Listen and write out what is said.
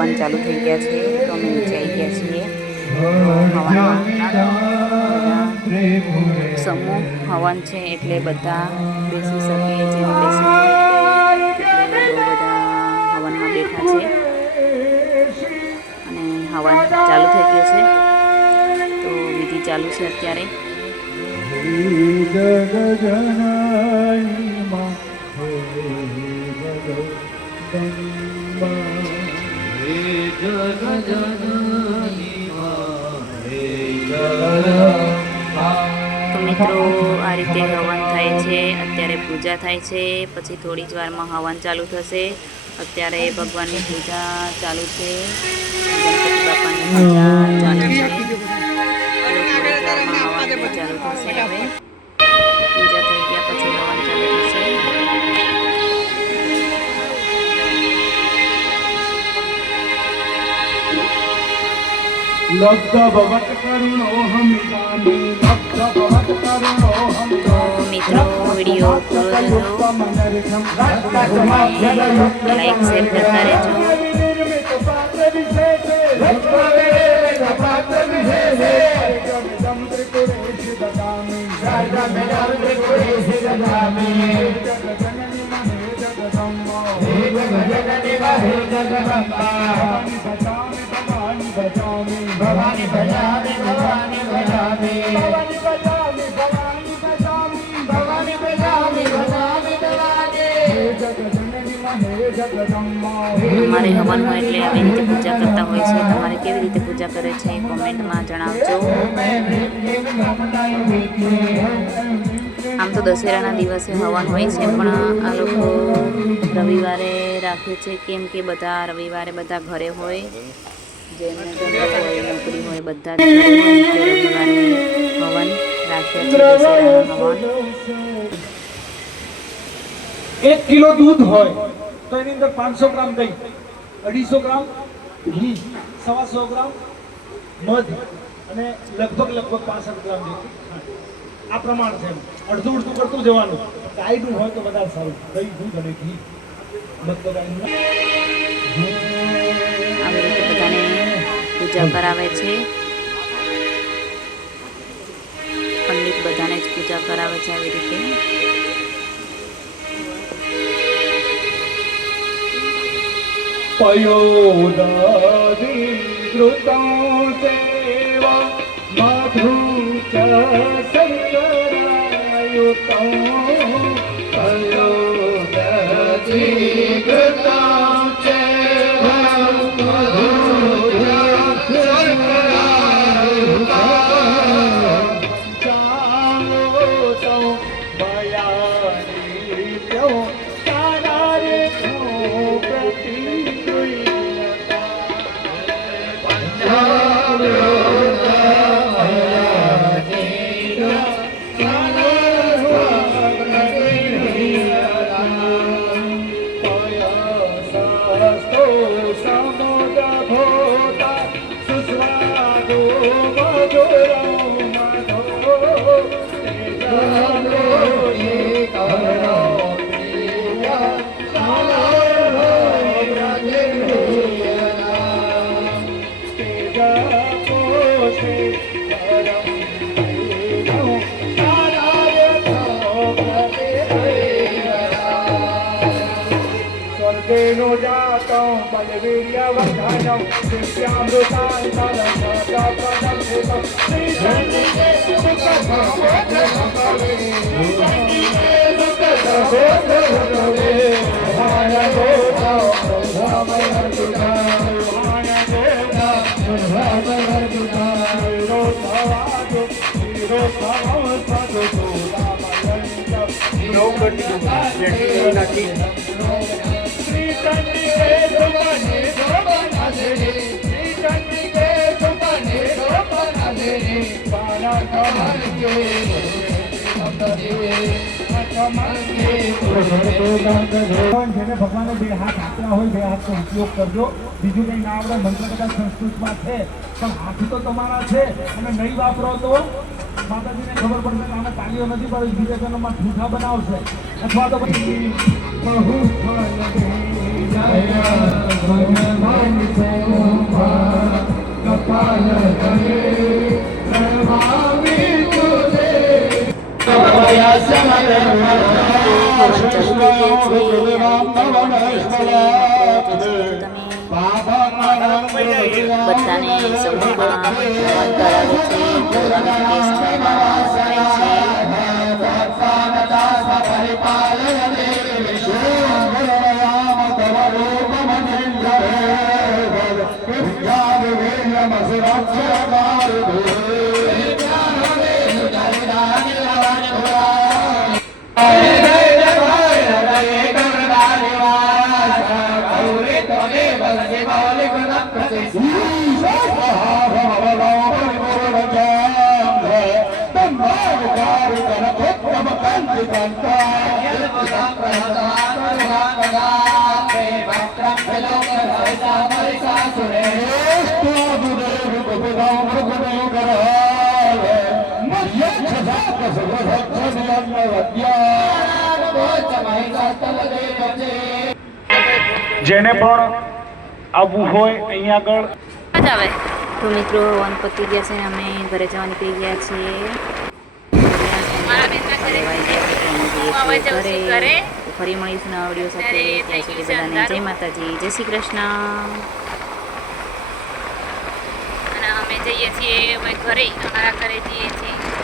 હવન ચાલુ થઈ ગયા છે તો અમે નીચે આવી ગયા છીએ. હવનમાં સમૂહ હવન છે એટલે બધા બેસી શકે, જેને બેસવું હોય એટલે બહુ બધા હવનમાં બેઠા છે અને હવન ચાલુ થઈ ગયો છે તો વિધિ ચાલુ છે અત્યારે. તો મિત્રો આ રીતે હવન થાય છે, અત્યારે પૂજા થાય છે, પછી થોડી જ વારમાં હવન ચાલુ થશે. અત્યારે ભગવાનની પૂજા ચાલુ છે, ગણપતિ બાપાની પૂજા ચાલુ છે. થોડી જ વારમાં હવન ચાલુ થશે. હવે પૂજા થઈ ગયા પછી હવન ચાલુ થશે. તો મિત્રો વિડીયો પૂરો થયો, લાઈક શેર કરતા રહેજો. ભવાની બજાવે ભવાની બજાવે ભવાની બજાવે ભવાની બજાવે ભવાની બજાવે ભવાની બજાવે જગજનની મહે જગદંબા. અમારે હવન હોય એટલે આવી રીતે પૂજા કરતા હોય છે. તમારે કેવી રીતે પૂજા કરે છે કોમેન્ટમાં જણાવજો. આમ તો દશેરાના દિવસે હવન હોય છે પણ આ લોકો રવિવારે રાખે છે, કેમ કે બધા રવિવારે બધા ઘરે હોય, જેમને ધંધો હોય નોકરી હોય બધા જ ઘરે હોય એટલે રવિવારે હવન રાખ્યા છે, દશેરાનું હવન. 1 કિલો દૂધ હોય તો એની અંદર 500 ગ્રામ દહીં, 250 ગ્રામ ઘી, 125 ગ્રામ મધ અને લગભગ 65 ગ્રામ જેટલી આ પ્રમાણ છે. અડધું અડધું કરતું જવાનું. ગાયનું હોય તો વધારે સારું, દહીં દૂધ અને ઘી મતલબ આવી રીતે બધાને પૂજા કરાવે છે. પંડિત બધાને જ પૂજા કરાવે છે આવી રીતે. પયોદાદી કૃતં દેવા મધુ ચ શંકરાયુતં પયોદાદી કૃતં દેવા મધુ ચ શંકરાયુતં જાનોતો ભયાનિત્યો नो जातो बलवीर्यवर्धनं दिव्यामृतान्तरं प्रदं देवं श्रीचन्द्रिके सुखसमोदरे सुखसमोदरे भानगोता भ्रमयर्जुना भानगोता भ्रमयर्जुना रोधवादो रोधवंसदुसूदामयन्तं नौकटी ભગવાને બે હાથ આપણા હોય બે હાથનો ઉપયોગ કરજો. બીજું કંઈ ના આવડે, મંત્ર કદાચ સંસ્કૃતમાં છે પણ હાથ તો તમારા છે અને નહીં વાપરો તો માતાજીને ખબર પડશે કે આને તાલીઓ નથી પડે, બીજા જન્મમાં ઠૂઠા બનાવશે અથવા તો પછી બહુ બધાને સમૂહમાં હવન કરાવે છે. પૂર્ણાહુતિ સમૂહમાં થાય છે. જેને પણ આવવું હોય અહીંયા આગળ મજા આવે. તો મિત્રો હવન પતી ગયા છે. અમે ઘરે જવા નીકળી ગયા છીએ. ઘરે તો ફરી મળીશું નવા વિડીયો સાથે. ત્યાં સુધી બધાને જય માતાજી, જય શ્રી કૃષ્ણ. અને અમે જઈએ છીએ અમે ઘરે, અમારા ઘરે જઈએ છીએ.